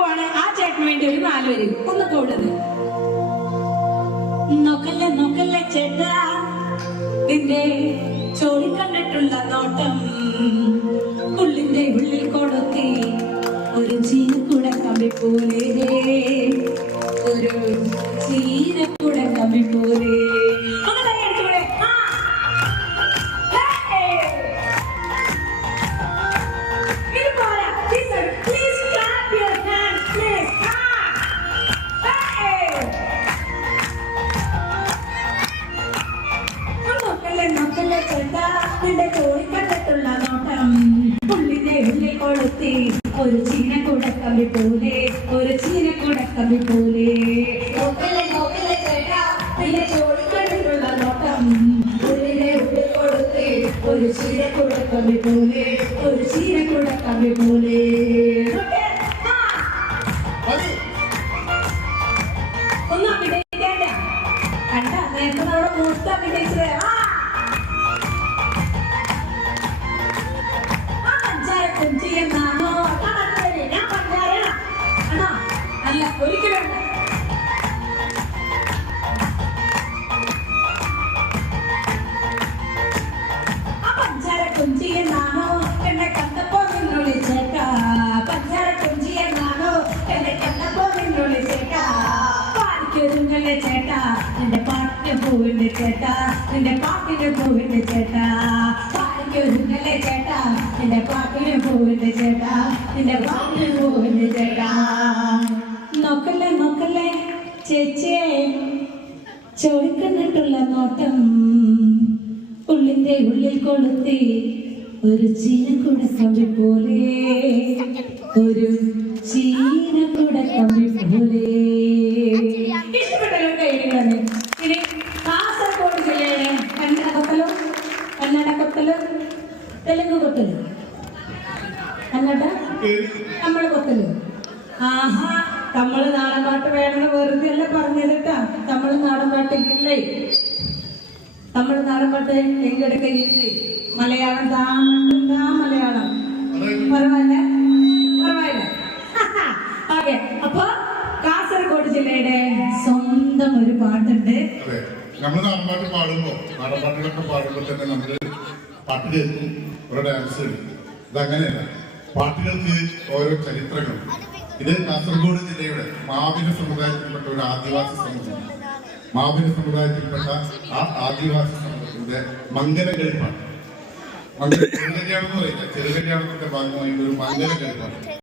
പോവാണ് ആ ചേട്ടന് വേണ്ടി ഒരു 4 വരി ഒന്ന് കൂടുന്നത്. നോക്കല്ലേ നോക്കല്ലേ ചേട്ടാ, നിന്റെ ചോടി കണ്ടിട്ടുള്ള നോട്ടം ഉള്ളിന്റെ ഉള്ളിൽ കൊടുത്തി ഒരു ചീനക്കൂട കമ്പി പോലെ, ഒരു ചീനക്കൂട കമ്പി പോലെ. നിന്റെ ചോദിക്കണ്ടിട്ടുള്ള നോട്ടം ഉള്ളിന്റെ ഉള്ളിൽ കൊളുത്തി ഒരു ചീനക്കൂടക്കമ്പി പോലെ, ഒരു ചീനക്കൂടക്കമ്പി പോലെ. നിന്റെ ചോദിക്കണ്ടിട്ടുള്ള നോട്ടം ഉള്ളിന്റെ ഉള്ളിൽ കൊളുത്തി ഒരു ചീനക്കൂടക്കമ്പി പോലെ, ഒരു ചീനക്കൂടക്കമ്പി പോലെ. ഒന്നും അഭിനയിക്കേണ്ട, കണ്ട നേരത്തെ നമ്മുടെ മൂത്ത അഭിനയിച്ചത്. അല്ല ഒരിക്കലും പഞ്ചാര കൊഞ്ചിയെന്നാണോ എന്നെ കണ്ടപ്പോ നിന്നോളി ചേട്ടാ, പഞ്ചാര കൊഞ്ചിയെന്നാണോ എന്നെ കണ്ടപ്പോ നിന്നോളി ചേട്ടാ. പാടിക്കൊരുങ്ങല്ലേ ചേട്ടാ, നിന്റെ പാട്ടിന് പൂവിന്റെ ചേട്ടാ, നിന്റെ പാട്ടിന് പൂവിന്റെ ചേട്ടാ. പാടിക്കൊരുങ്ങല്ലേ ചേട്ടാ, നിന്റെ പാട്ടിന് പൂവിന്റെ ചേട്ടാ, നിന്റെ പാട്ടിന് പൂവിന്റെ ചേട്ടാ. നോക്കല്ലേ നോക്കല്ലേ ചേച്ചിയെ, ചോദിക്കണ്ടിട്ടുള്ള നോട്ടം ഉള്ളിന്റെ ഉള്ളിൽ കൊളുത്തി ഒരു ചീനക്കൂട കമ്പി പോലെ, ഒരു ചീനക്കൂട കമ്പി പോലെ. ഇഷ്ടപ്പെട്ടല്ലോ കൈകളാണ്. ഇനി കാസർഗോഡ് ജില്ലയുടെ കന്നഡ കൊത്തലും തെലുങ്ക് കൊത്തലും, കന്നഡ നമ്മൾ കൊത്തലും. ആഹാ, തമിഴ് നാടൻ പാട്ട് വേണമെന്ന് വെറുതെ അല്ല പറഞ്ഞത് കേട്ടാ. തമിഴ് നാടൻ പാട്ട് ഇല്ലേ, തമിഴ് നാടൻ പാട്ട് എങ്ങളുടെ കയ്യില്ലേ. മലയാളം താ മലയാളം പറവല്ല പറവല്ല. ഓക്കെ, അപ്പൊ കാസർഗോഡ് ജില്ലയുടെ സ്വന്തം ഒരു പാട്ടുണ്ട്. നമ്മൾ നാടൻ പാട്ട് പാടുമ്പോ, നാടൻ പാട്ടുകളൊക്കെ പാടുമ്പോൾ തന്നെ നമ്മള് പാട്ട് കേൾക്കും, ഓരോ ഡാൻസ് കളിക്കും. ഇതങ്ങനെയല്ല, പാട്ടുകൾക്ക് ഓരോ ചരിത്രങ്ങളുണ്ട്. ഇത് കാസർഗോഡ് ജില്ലയുടെ മാവിന സമുദായത്തിൽപ്പെട്ട ഒരു ആദിവാസി സമൂഹം. മാവിന സമുദായത്തിൽപ്പെട്ട ആ ആദിവാസി സമൂഹത്തിന്റെ മംഗലകളിപ്പാട്ട്. ചെറുകല്യാണം എന്ന് പറയില്ല, ചെറുകല്യാണത്തിന്റെ ഭാഗമായിട്ട് ഒരു മംഗലകളിപ്പാട്ട്.